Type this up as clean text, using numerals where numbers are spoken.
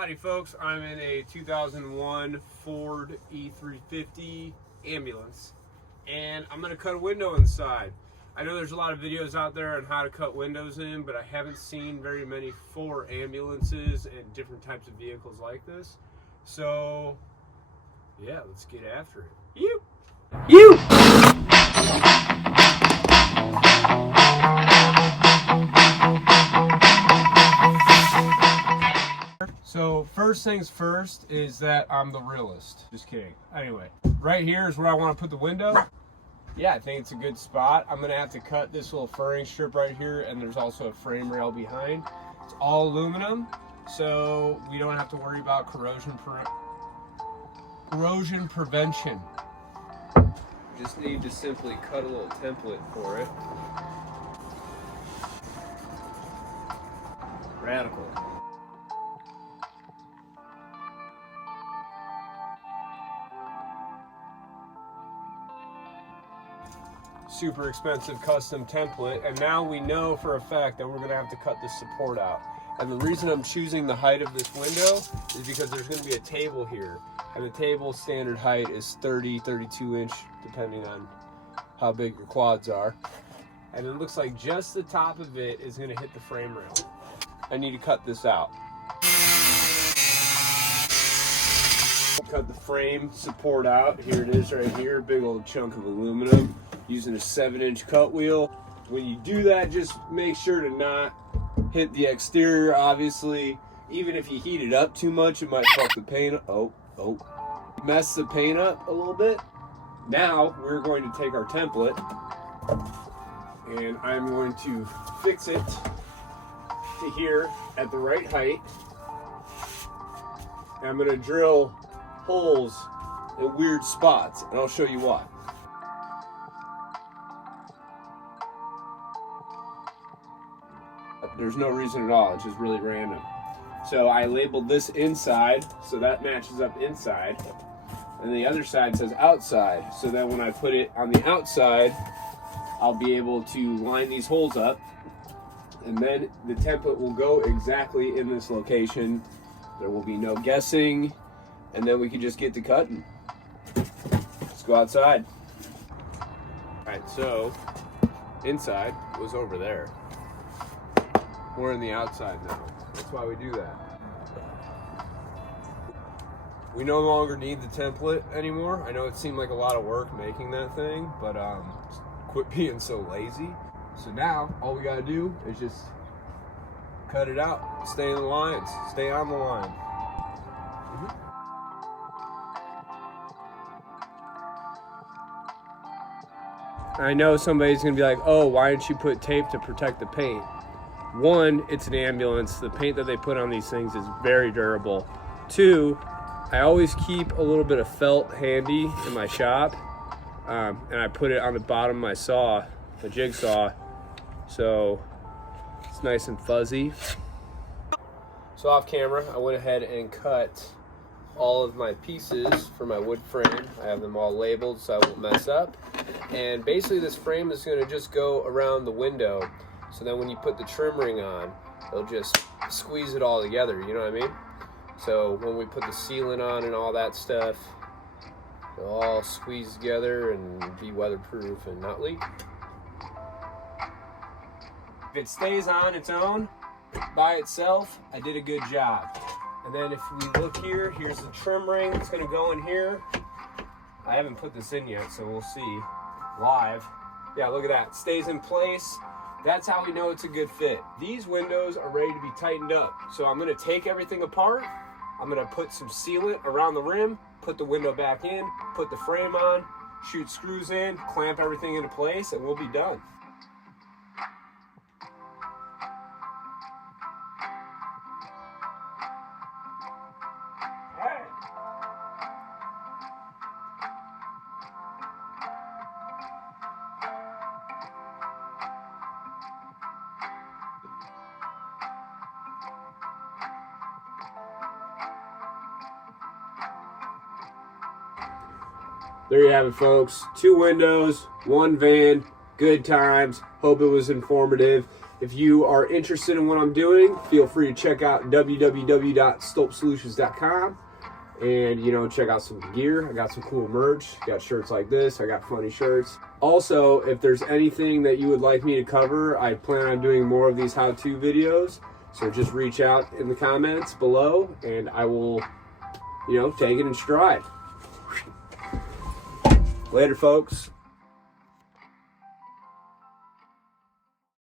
Howdy folks, I'm in a 2001 Ford E350 ambulance and I'm going to cut a window inside. I know there's a lot of videos out there on how to cut windows in, but I haven't seen very many for ambulances and different types of vehicles like this. So yeah, let's get after it. You! So first things first is that I'm the realist. Just kidding. Anyway, right here is where I want to put the window. Yeah, I think it's a good spot. I'm going to have to cut this little furring strip right here, and there's also a frame rail behind. It's all aluminum, so we don't have to worry about corrosion prevention. Just need to simply cut a little template for it. Radical. Super expensive custom template, and now we know for a fact that we're going to have to cut this support out. And the reason I'm choosing the height of this window is because there's going to be a table here, and the table standard height is 32 inch depending on how big your quads are, and it looks like just the top of it is going to hit the frame rail. I need to cut this out. Cut the frame support out. Here it is right here, big old chunk of aluminum, using a 7-inch cut wheel. When you do that, just make sure to not hit the exterior. Obviously, even if you heat it up too much, it might fuck the paint. Mess the paint up a little bit. Now we're going to take our template and I'm going to fix it to here at the right height. And I'm going to drill holes in weird spots, and I'll show you why. There's no reason at all, it's just really random. So I labeled this inside, so that matches up inside, and the other side says outside, so that when I put it on the outside, I'll be able to line these holes up, and then the template will go exactly in this location. There will be no guessing, and then we can just get to cutting. Let's go outside. Alright, so inside was over there. We're in the outside now. That's why we do that. We no longer need the template anymore. I know it seemed like a lot of work making that thing, but quit being so lazy. So now all we gotta do is just cut it out. Stay in the lines. Stay on the line. I know somebody's gonna be like, oh, why didn't you put tape to protect the paint? One, it's an ambulance. The paint that they put on these things is very durable. Two, I always keep a little bit of felt handy in my shop, and I put it on the bottom of my saw, the jigsaw, so it's nice and fuzzy. So off camera, I went ahead and cut all of my pieces for my wood frame. I have them all labeled so I won't mess up. And basically this frame is gonna just go around the window, so then when you put the trim ring on, it'll just squeeze it all together, you know what I mean? So when we put the sealant on and all that stuff, it'll all squeeze together and be weatherproof and not leak. If it stays on its own, by itself, I did a good job. And then if we look here, here's the trim ring that's gonna go in here. I haven't put this in yet, so we'll see live. Yeah, look at that, stays in place. That's how we know it's a good fit. These windows are ready to be tightened up. So I'm gonna take everything apart. I'm gonna put some sealant around the rim, put the window back in, put the frame on, shoot screws in, clamp everything into place, and we'll be done. There you have it, folks. 2 windows, 1 van, good times. Hope it was informative. If you are interested in what I'm doing, feel free to check out www.stolpsolutions.com and, you know, check out some gear. I got some cool merch. Got shirts like this. I got funny shirts. Also, if there's anything that you would like me to cover, I plan on doing more of these how-to videos. So just reach out in the comments below and I will, you know, take it in stride. Later, folks.